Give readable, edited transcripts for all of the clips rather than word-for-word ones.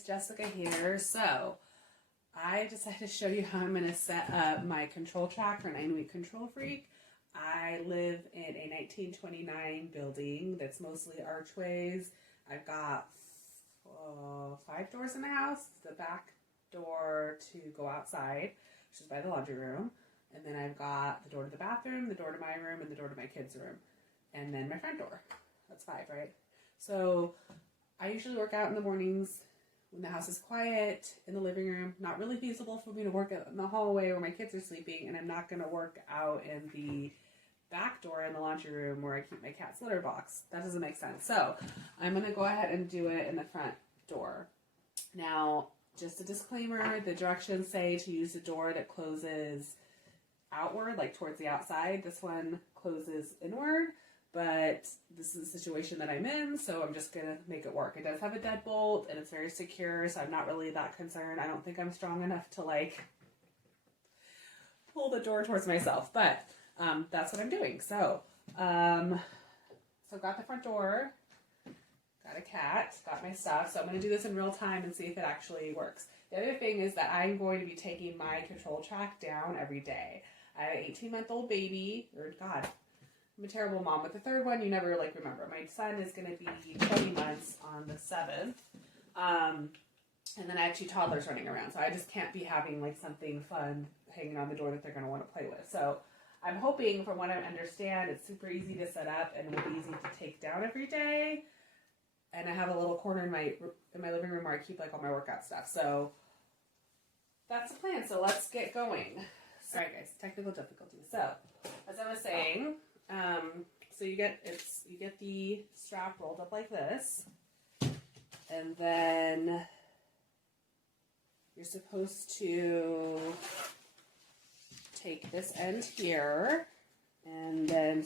guys, Jessica here. So I decided to show you how I'm going to set up my control track for 9-week Control Freak. I live in a 1929 building that's mostly archways. I've got 5 doors in the house. The back door to go outside, which is by the laundry room. And then I've got the door to the bathroom, the door to my room, and the door to my kids' room. And then my front door. That's 5, right? So I usually work out in the mornings when the house is quiet, in the living room. Not really feasible for me to work out in the hallway where my kids are sleeping, and I'm not going to work out in the back door in the laundry room where I keep my cat's litter box. That doesn't make sense. So I'm going to go ahead and do it in the front door. Now, just a disclaimer, the directions say to use a door that closes outward, like towards the outside. This one closes inward. But this is the situation that I'm in, so I'm just going to make it work. It does have a deadbolt, and it's very secure, so I'm not really that concerned. I don't think I'm strong enough to, pull the door towards myself. But that's what I'm doing. So got the front door, got a cat, got my stuff. So I'm going to do this in real time and see if it actually works. The other thing is that I'm going to be taking my control track down every day. I have an 18-month-old baby, I'm a terrible mom. With the third one, you never remember. My son is going to be 20 months on the 7th. And then I have 2 toddlers running around. So I just can't be having something fun hanging on the door that they're going to want to play with. So I'm hoping, from what I understand, it's super easy to set up and will be easy to take down every day. And I have a little corner in my living room where I keep all my workout stuff. So that's the plan. So let's get going. Sorry guys, technical difficulties. So as I was saying, so you get the strap rolled up like this, and then you're supposed to take this end here and then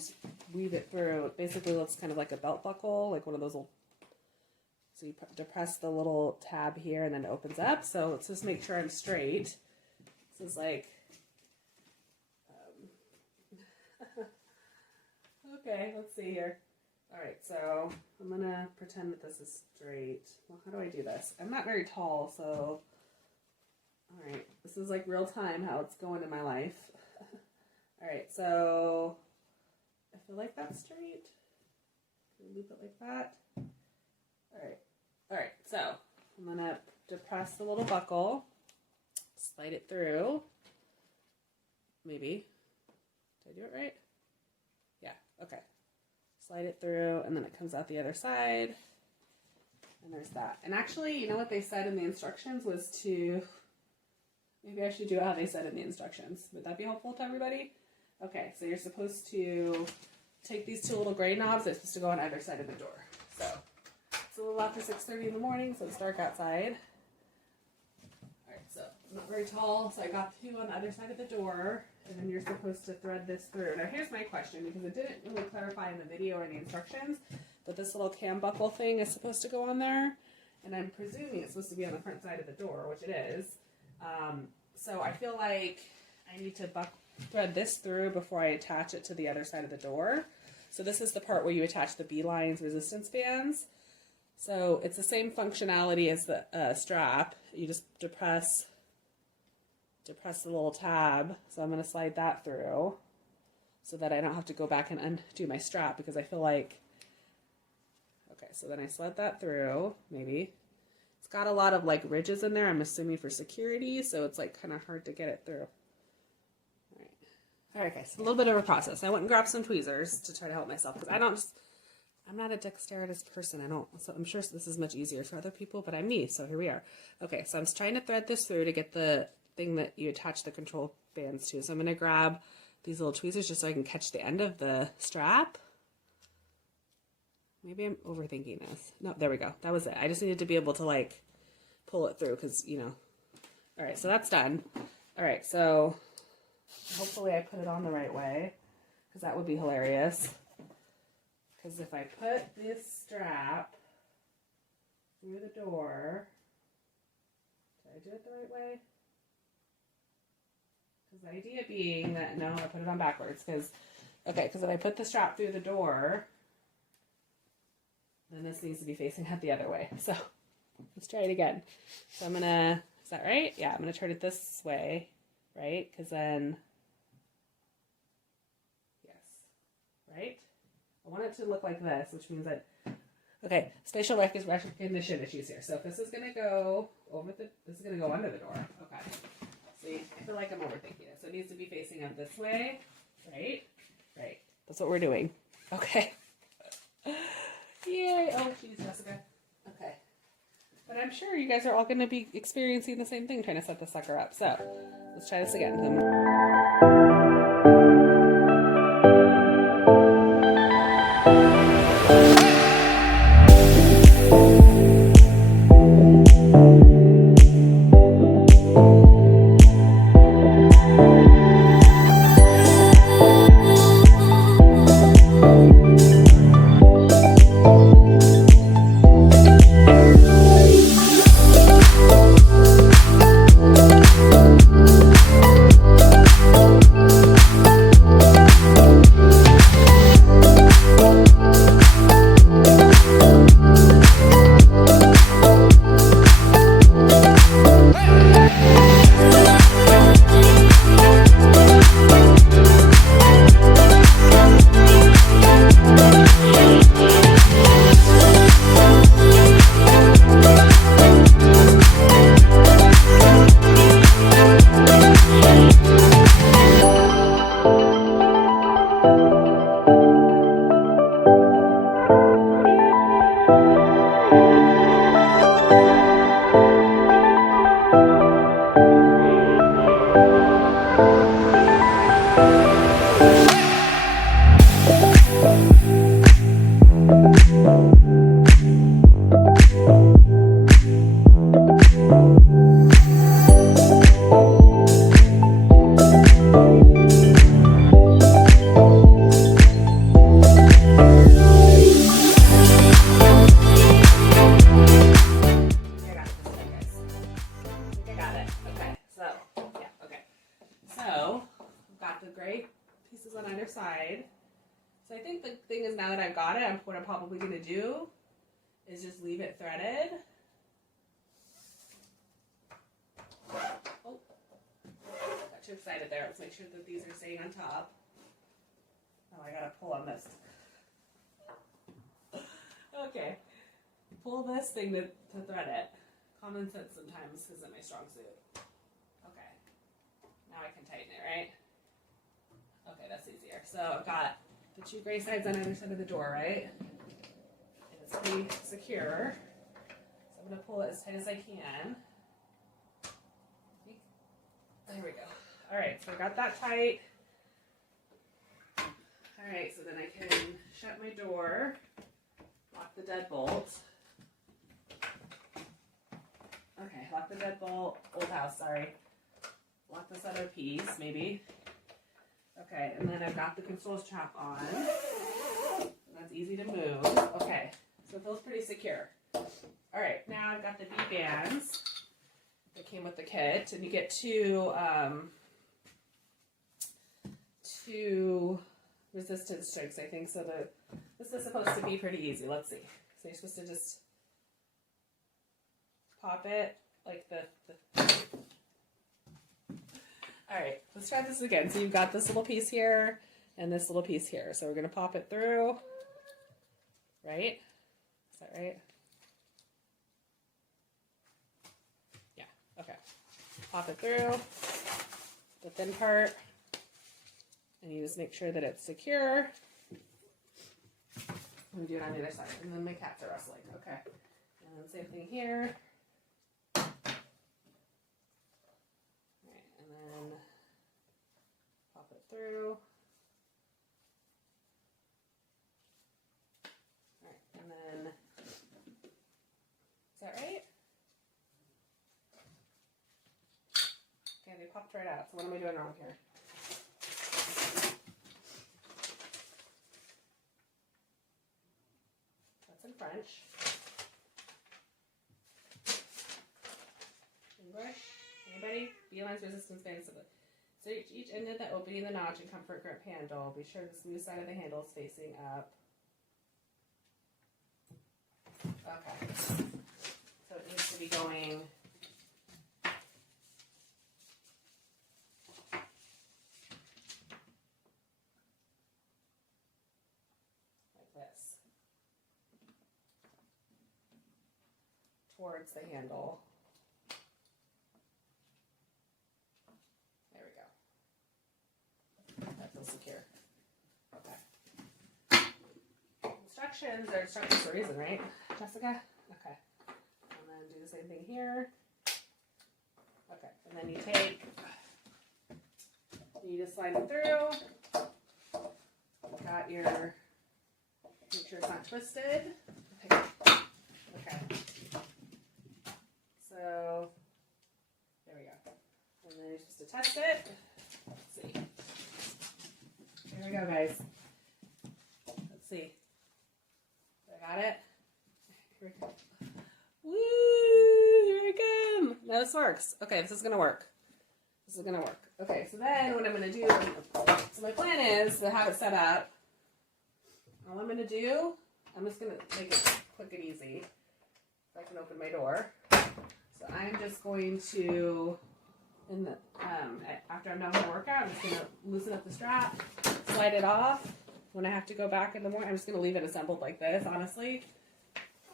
weave it through. It basically looks kind of like a belt buckle, like one of those little. So you depress the little tab here, and then it opens up. So let's just make sure I'm straight. This is okay, let's see here. Alright, so I'm going to pretend that this is straight. Well, how do I do this? I'm not very tall, so... Alright, this is real time how it's going in my life. Alright, so... I feel like that's straight. Can we loop it like that? Alright, so I'm going to depress the little buckle, slide it through. Maybe. Did I do it right? Yeah, okay. Slide it through, and then it comes out the other side. And there's that. And actually, you know what they said in the instructions was to... Maybe I should do it how they said in the instructions. Would that be helpful to everybody? Okay, so you're supposed to take these 2 little gray knobs. They're supposed to go on either side of the door. So, it's a little after 6:30 in the morning, so it's dark outside. Alright, so I'm not very tall, so I got 2 on the other side of the door. And then you're supposed to thread this through. Now here's my question, because it didn't really clarify in the video or the instructions that this little cam buckle thing is supposed to go on there. And I'm presuming it's supposed to be on the front side of the door, which it is. So I feel like I need to thread this through before I attach it to the other side of the door. So this is the part where you attach the B-lines resistance bands. So it's the same functionality as the strap. You just depress the little tab. So I'm going to slide that through so that I don't have to go back and undo my strap, because I feel like, okay, so then I slide that through, maybe. It's got a lot of ridges in there, I'm assuming for security, so it's kind of hard to get it through. Alright guys, a little bit of a process. I went and grabbed some tweezers to try to help myself, because I'm not a dexterous person. So I'm sure this is much easier for other people, but I'm me, so here we are. Okay, so I'm just trying to thread this through to get the thing that you attach the control bands to. So I'm going to grab these little tweezers just so I can catch the end of the strap. Maybe I'm overthinking this. No, there we go. That was it. I just needed to be able to pull it through because, Alright, so that's done. Alright, so hopefully I put it on the right way, because that would be hilarious. Because if I put this strap through the door, did I do it the right way? Because the idea being that, no, I put it on backwards. Because if I put the strap through the door, then this needs to be facing out the other way. So Let's try it again. So I'm gonna, is that right? Yeah, I'm gonna turn it this way, right? Because then, yes, right? I want it to look like this, which means that, okay, spatial recognition issues here. So if this is gonna go over this is gonna go under the door. Okay. See, I feel like I'm overthinking it. So it needs to be facing up this way, right? Right. That's what we're doing. Okay. Yay. Oh, geez, Jessica. Okay. But I'm sure you guys are all going to be experiencing the same thing trying to set the sucker up. So let's try this again. On either side. So I think the thing is, now that I've got it, what I'm probably going to do is just leave it threaded. Oh, got too excited there. Let's make sure that these are staying on top. Oh, I got to pull on this. Okay. Pull this thing to thread it. Common sense sometimes isn't my strong suit. Okay. Now I can tighten it, right? Okay, that's easier. So I've got the two gray sides on either side of the door, right? And it's pretty secure. So I'm going to pull it as tight as I can. There we go. All right, so I got that tight. All right, so then I can shut my door, lock the deadbolt. Okay, lock the deadbolt. Old house, sorry. Lock this other piece, maybe. Okay, and then I've got the control strap on. That's easy to move. Okay, so it feels pretty secure. All right, now I've got the B-bands that came with the kit, and you get two resistance strokes, I think. So this is supposed to be pretty easy. Let's see. So you're supposed to just pop it like the All right, let's try this again. So you've got this little piece here and this little piece here. So we're going to pop it through, right? Is that right? Yeah, okay. Pop it through the thin part, and you just make sure that it's secure. Let me do it on the other side, and then my cats are rustling. Okay, and then same thing here. And then pop it through. All right, and then, is that right? Okay, they popped right out. So what am I doing wrong here? That's in French. English? Anybody? BLN's resistance band. So each end of the opening the notch and comfort grip handle. Be sure the smooth side of the handle is facing up. Okay. So it be going like this towards the handle. There we go. That feels secure. Okay. Instructions are instructions for a reason, right, Jessica? Okay. And then do the same thing here. Okay. And then you just slide it through. Got your, make sure it's not twisted. Okay. So, there we go. And then you're supposed to test it. Let's see. Here we go, guys. Let's see. I got it. Here we go. Woo! Here we come. Now this works. Okay, this is going to work. This is going to work. Okay, so then what I'm going to do, so my plan is to have it set up. All I'm going to do, I'm just going to make it quick and easy. So I can open my door. So I'm just going to, after I'm done with my workout, I'm just going to loosen up the strap, slide it off. When I have to go back in the morning, I'm just going to leave it assembled like this, honestly.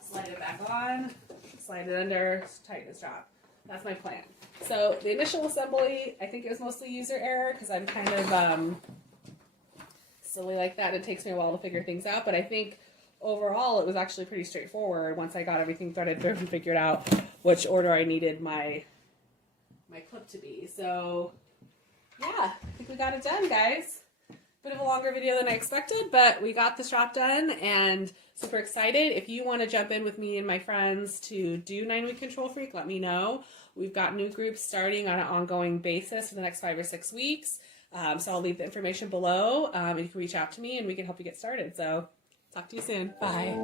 Slide it back on, slide it under, tighten the strap. That's my plan. So the initial assembly, I think it was mostly user error because I'm kind of silly like that. It takes me a while to figure things out, but I think overall it was actually pretty straightforward once I got everything threaded through and figured out which order I needed my clip to be. So yeah, I think we got it done, guys. Bit of a longer video than I expected, but we got the strap done and super excited. If you want to jump in with me and my friends to do 9-week Control Freak, let me know. We've got new groups starting on an ongoing basis for the next 5 or 6 weeks. So I'll leave the information below. And you can reach out to me and we can help you get started. So talk to you soon. Bye.